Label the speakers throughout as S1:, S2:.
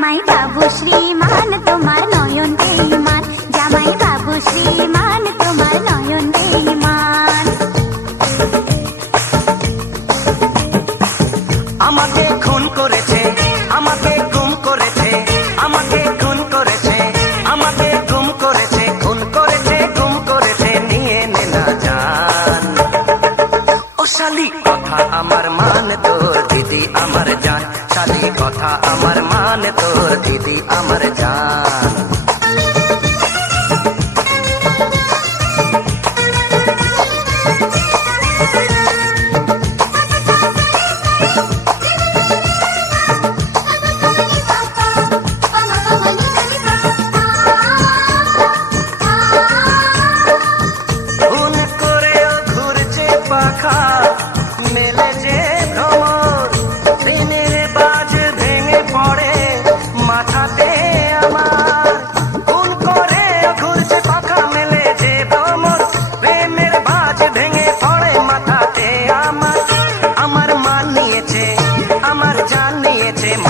S1: বাবু, শ্রীমান, তোমার নয়ন বেইমান। জামাই বাবু, শ্রীমান, তোমার নয়ন বেইমান।
S2: আমাকে খুন করেছে, আমাকে গুম করেছে, আমাকে খুন করেছে, আমাকে গুম করেছে, খুন করেছে, গুম করেছে, নিয়ে কথা আমার মান তোর, দিদি আমার আমার মান তোর দিদি আমার জান। খুন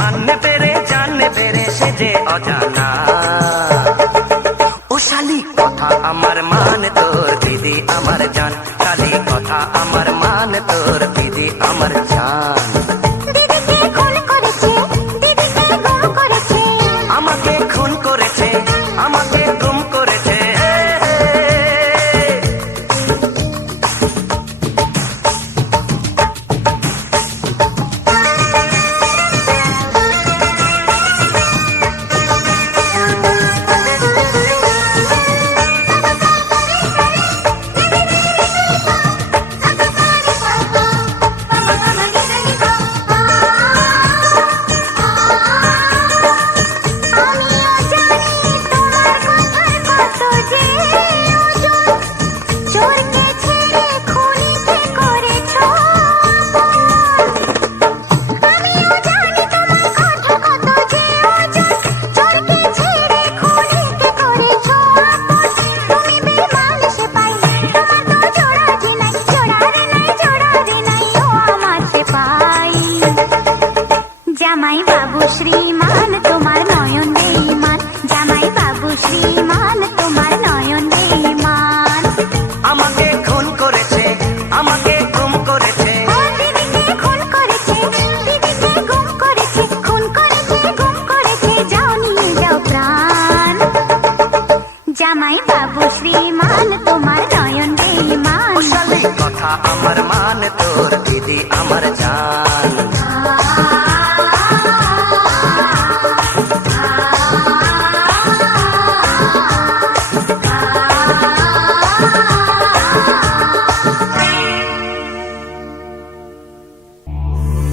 S2: মানতে পেরে জানে পেরে সে যে অজানা। ও শালি কথা আমার মান তোর, দিদি আমার জান। শালি কথা আমার
S1: জামাই বাবু শ্রীমান তোমার নয়ন বেইমান। জামাই বাবু শ্রীমান তোমার নয়ন বেইমান।
S2: আমাকে খুন করেছে আমাকে গুম করেছে।
S1: ও দিদিকে খুন করেছে দিদিকে গুম করেছে খুন করেছে গুম করেছে যাও নিয়ে যাও প্রাণ। জামাই বাবু শ্রীমান তোমার নয়ন বেইমান।
S2: কথা আমার মান তোর দিদি আমার